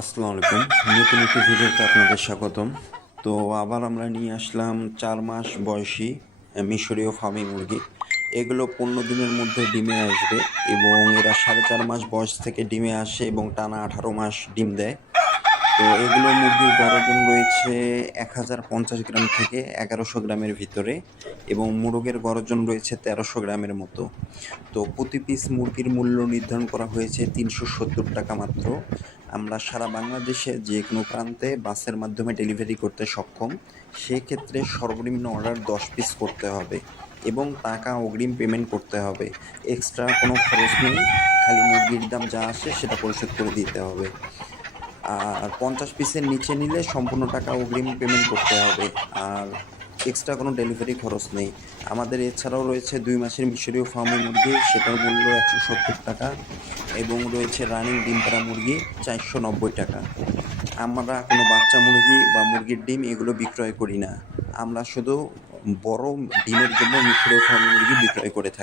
আসসালামু আলাইকুম। নতুন একটি ভিডিওতে আপনাদের স্বাগতম। তো আবার আমরা নিয়ে আসলাম 4 মাস বয়সী মিশরীয় ফার্মি মুরগি। এগুলো 15 দিনের মধ্যে ডিমে আসবে এবং এরা 4.5 মাস বয়স থেকে ডিমে আসে এবং টানা 18 মাস ডিম দেয়। তো এগুলো মুরগির গড় ওজন রয়েছে 1050 গ্রাম থেকে 1100 গ্রামের ভিতরে এবং মোরগের গড় ওজন রয়েছে 1300 গ্রামের মতো। তো প্রতি পিস মুরগির মূল্য নির্ধারণ করা হয়েছে 370 টাকা মাত্র। আমরা সারা বাংলাদেশে যে কোনো প্রান্তে বাসের মাধ্যমে ডেলিভারি করতে সক্ষম। সেক্ষেত্রে সর্বনিম্ন অর্ডার 10 পিস করতে হবে এবং টাকা অগ্রিম পেমেন্ট করতে হবে। এক্সট্রা কোনো খরচ নেই, খালি মুরগির দাম যা আসে সেটা পরিশোধ করে দিতে হবে। আর 50 পিসের নিচে নিলে সম্পূর্ণ টাকা অগ্রিম পেমেন্ট করতে হবে, আর এক্সট্রা কোনো ডেলিভারি খরচ নেই। আমাদের এছাড়াও রয়েছে 2 মাসের মিশরীয় ফার্মি মুরগি, সেটার মূল্য 170 টাকা এবং রয়েছে রানিং ডিম পাড়া মুরগি 490 টাকা। আমরা কোনো বাচ্চা মুরগি বা মুরগির ডিম এগুলো বিক্রয় করি না। আমরা শুধু বড় ডিমের জন্য মিশরীয় ফার্মি মুরগি বিক্রয় করে থাকি।